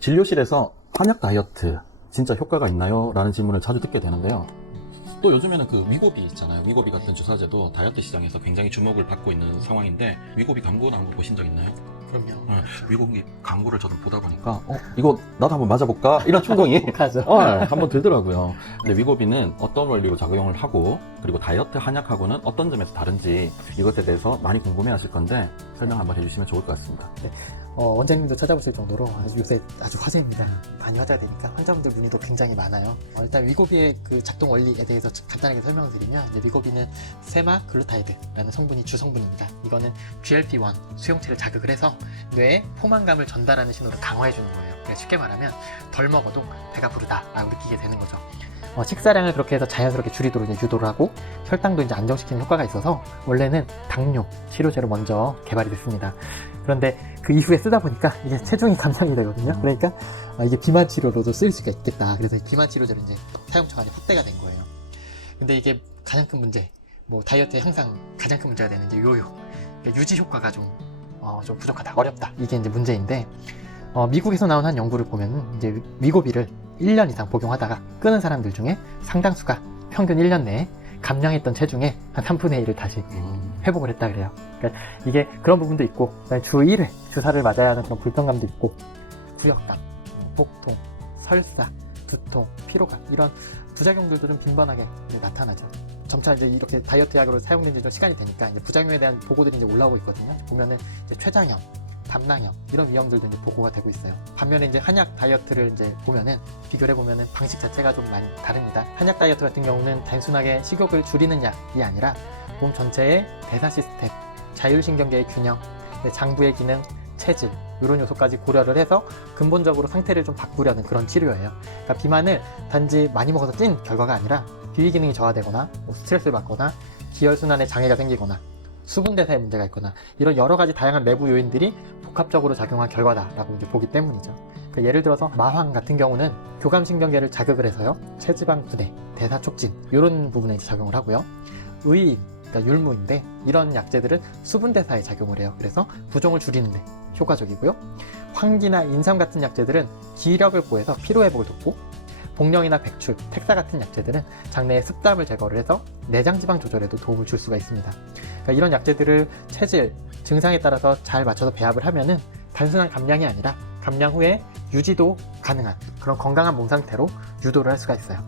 진료실에서 한약 다이어트 진짜 효과가 있나요? 라는 질문을 자주 듣게 되는데요. 또 요즘에는 그 위고비 있잖아요. 위고비 같은 주사제도 다이어트 시장에서 굉장히 주목을 받고 있는 상황인데, 위고비 광고 나온 거 보신 적 있나요? 그럼요. 위고비 광고를 저도 보다 보니까 이거 나도 한번 맞아볼까? 이런 충동이 하죠. 한번 들더라고요. 근데 위고비는 어떤 원리로 작용을 하고, 그리고 다이어트 한약하고는 어떤 점에서 다른지 이것에 대해서 많이 궁금해 하실 건데, 설명 한번 해주시면 좋을 것 같습니다. 원장님도 찾아보실 정도로 요새 아주 화제입니다. 많이 화제가 되니까 환자분들 문의도 굉장히 많아요. 일단 위고비의 그 작동 원리에 대해서 간단하게 설명을 드리면, 이제 위고비는 세마글루타이드라는 성분이 주성분입니다. 이거는 GLP-1 수용체를 자극을 해서 뇌에 포만감을 전달하는 신호를 강화해 주는 거예요. 그러니까 쉽게 말하면 덜 먹어도 배가 부르다라고 느끼게 되는 거죠. 식사량을 그렇게 해서 자연스럽게 줄이도록 이제 유도를 하고, 혈당도 이제 안정시키는 효과가 있어서 원래는 당뇨 치료제로 먼저 개발이 됐습니다. 그런데 그 이후에 쓰다 보니까 이게 체중이 감량이 되거든요. 그러니까 이게 비만 치료로도 쓰일 수가 있겠다. 그래서 비만 치료제로 이제 사용처가 확대가 된 거예요. 근데 이게 가장 큰 문제, 다이어트에 항상 가장 큰 문제가 되는 이제 요요, 그러니까 유지 효과가 좀 부족하다, 어렵다. 이게 이제 문제인데, 미국에서 나온 한 연구를 보면 이제 위고비를 1년 이상 복용하다가 끊은 사람들 중에 상당수가 평균 1년 내에 감량했던 체중의 한 3분의 1을 다시 회복을 했다 그래요. 그러니까 이게 그런 부분도 있고, 주 1회 주사를 맞아야 하는 그런 불편감도 있고, 구역감, 복통, 설사, 두통, 피로감, 이런 부작용들도 좀 빈번하게 나타나죠. 점차 이제 이렇게 다이어트 약으로 사용된 지 좀 시간이 되니까 이제 부작용에 대한 보고들이 이제 올라오고 있거든요. 보면은 이제 췌장염, 담낭염, 이런 위험들도 이제 보고가 되고 있어요. 반면에 이제 한약 다이어트를 이제 보면은, 비교를 해보면은 방식 자체가 좀 많이 다릅니다. 한약 다이어트 같은 경우는 단순하게 식욕을 줄이는 약이 아니라 몸 전체의 대사 시스템, 자율신경계의 균형, 장부의 기능, 체질, 이런 요소까지 고려를 해서 근본적으로 상태를 좀 바꾸려는 그런 치료예요. 그러니까 비만을 단지 많이 먹어서 찐 결과가 아니라 비위 기능이 저하되거나, 스트레스를 받거나, 기혈순환에 장애가 생기거나, 수분 대사에 문제가 있거나, 이런 여러 가지 다양한 내부 요인들이 복합적으로 작용한 결과다라고 이제 보기 때문이죠. 그러니까 예를 들어서 마황 같은 경우는 교감신경계를 자극을 해서요, 체지방 분해, 대사 촉진, 이런 부분에 이제 작용을 하고요. 의인, 그러니까 율무인데, 이런 약재들은 수분 대사에 작용을 해요. 그래서 부종을 줄이는 데 효과적이고요. 황기나 인삼 같은 약재들은 기력을 보해서 피로 회복을 돕고, 복령이나 백출, 택사 같은 약재들은 장내의 습담을 제거를 해서 내장 지방 조절에도 도움을 줄 수가 있습니다. 그러니까 이런 약재들을 체질, 증상에 따라서 잘 맞춰서 배합을 하면은 단순한 감량이 아니라 감량 후에 유지도 가능한 그런 건강한 몸 상태로 유도를 할 수가 있어요.